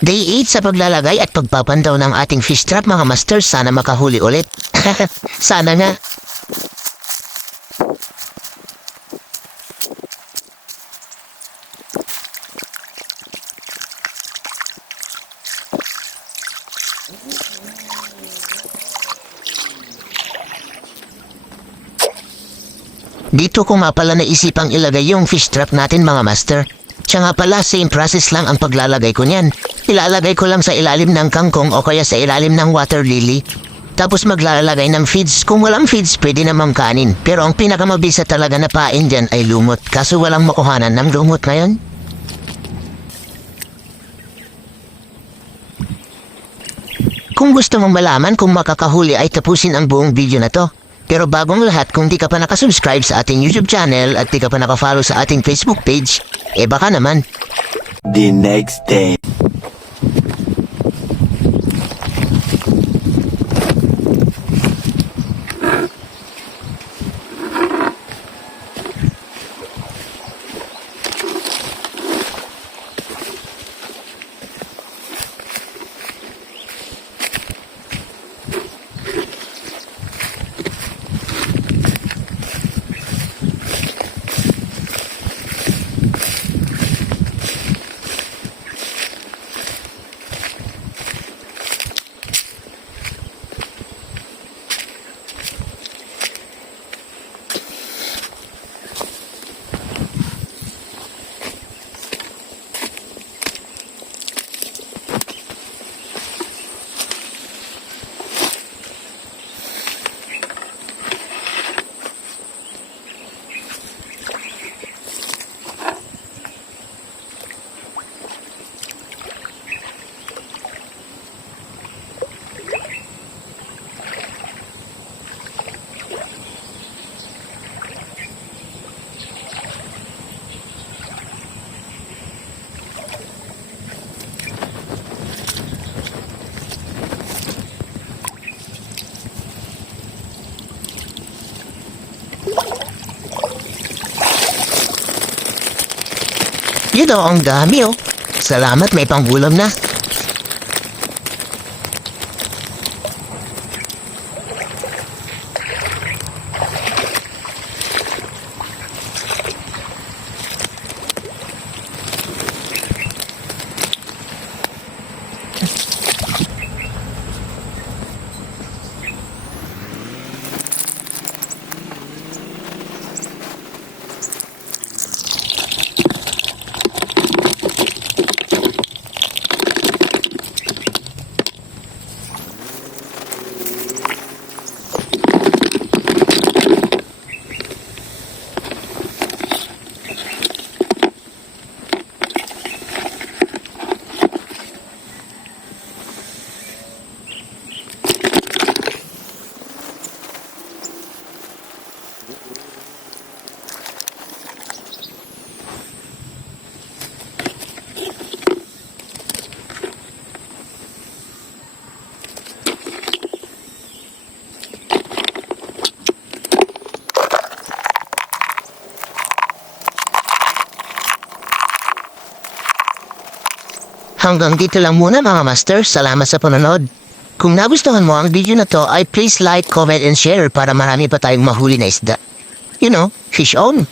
Day 8 sa paglalagay at pagpapandaw ng ating fish trap mga master. Sana makahuli ulit. Sana nga. Dito ko nga pala naisipang ilagay yung fish trap natin mga master. Siya nga pala, same process lang ang paglalagay ko niyan. Ilalagay ko lang sa ilalim ng kangkong o kaya sa ilalim ng water lily. Tapos maglalagay ng feeds. Kung walang feeds, pwede namang kanin. Pero ang pinakamabisa talaga na pain dyan ay lumot. Kaso walang makuhanan ng lumot ngayon. Kung gusto mong malaman kung makakahuli ay tapusin ang buong video na to. Pero bagong lahat, kung di ka pa nakasubscribe sa ating YouTube channel at di ka pa nakafollow sa ating Facebook page, baka naman. The next day. Yun o, ang dami oh. Salamat, may panggulam na. Hanggang dito lang muna mga master. Salamat sa panonood. Kung nagustuhan mo ang video na to ay please like, comment, and share para marami pa tayong mahuli na isda. You know, fish on!